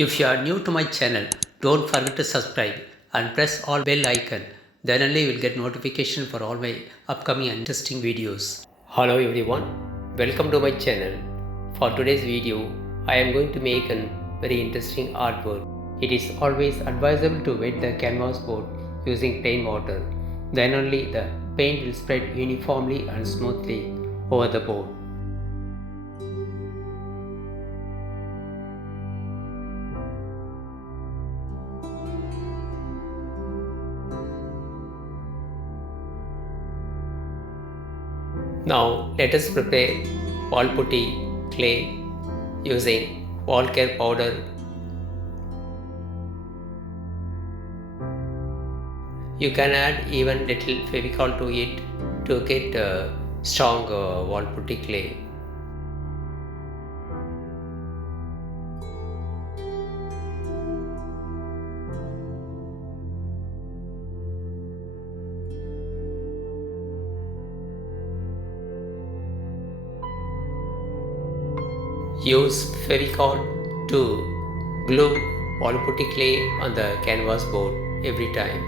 If you are new to my channel, don't forget to subscribe and press all bell icon. Then only you will get notification for all my upcoming and interesting videos. Hello everyone, welcome to my channel. For today's video, I am going to make a very interesting artwork. It is always advisable to wet the canvas board using plain water. Then only the paint will spread uniformly and smoothly over the board. Now let us prepare wall putty clay using wall care powder. You can add even little Fevicol to it to get strong wall putty clay. Use Fevicol to glue wall putty clay on the canvas board every time.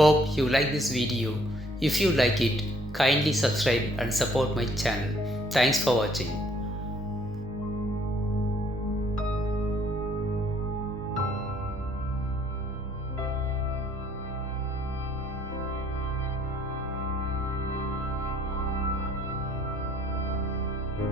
Hope you like this video. If you like it, kindly subscribe and support my channel. Thanks for watching.